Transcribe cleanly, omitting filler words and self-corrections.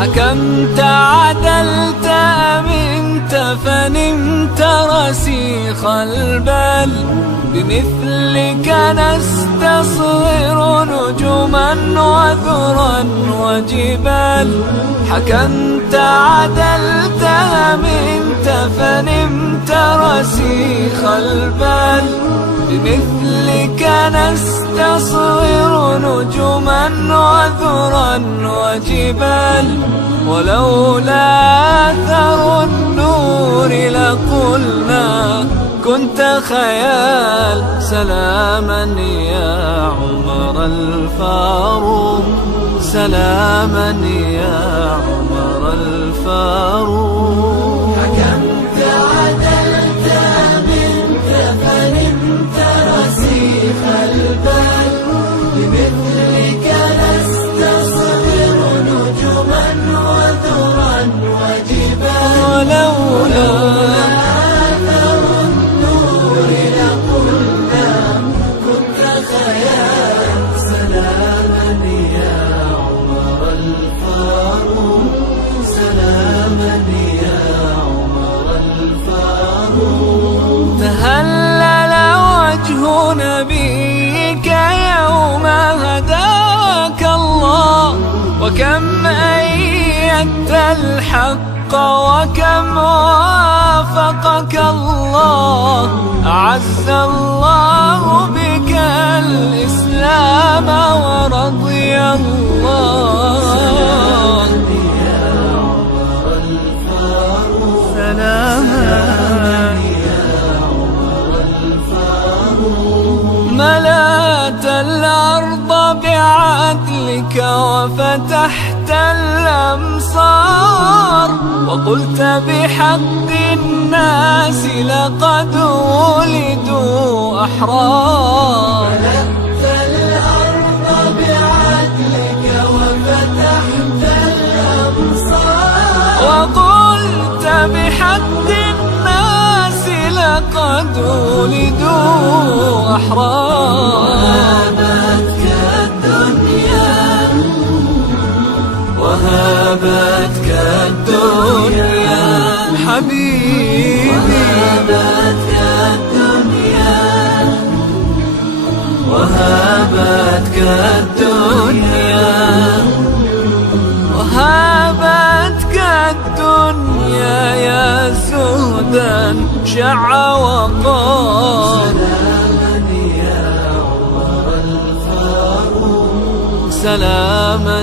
حكمت عدلت أمنت فنمت رسيخ البال، بمثلك نستصغر نجما وذرا وجبال. حكمت عدلت أمنت فنمت رسيخ البال، بمثلك نستصغر نجما وذرا وجبال. ولولا أثر النور لقلنا كنت خيال. سلاما يا عمر الفاروق، سلاما يا عمر الفاروق. حكمت عدلت أمنت فنمت رسيخ البال، بمثلك نستصغر نجما وذرا وجبال. ولولا أثر النور لقلنا كنت خيال. سلاما يا عمر الفاروق، سلاما يا عمر الفاروق. تهلل وجه نبيك يوم هداك الله، وكم أيدت الحق وكم وافقك الله. أعز الله بك الإسلام ورضي الله. سلاما ملأت الأرض بعدلك وفتحت الأمصار، وقلت بحق الناس لقد ولدوا أحرار. ملأت الأرض بعدلك وفتحت الأمصار، وقلت بحق الناس لقد ولدوا أحرار. وهابتك الدنيا حبيبي، وهابتك الدنيا، وهابتك الدنيا، وهابتك الدنيا يا زهدا شع وقار. سلاما يا عمر الفاروق، سلاما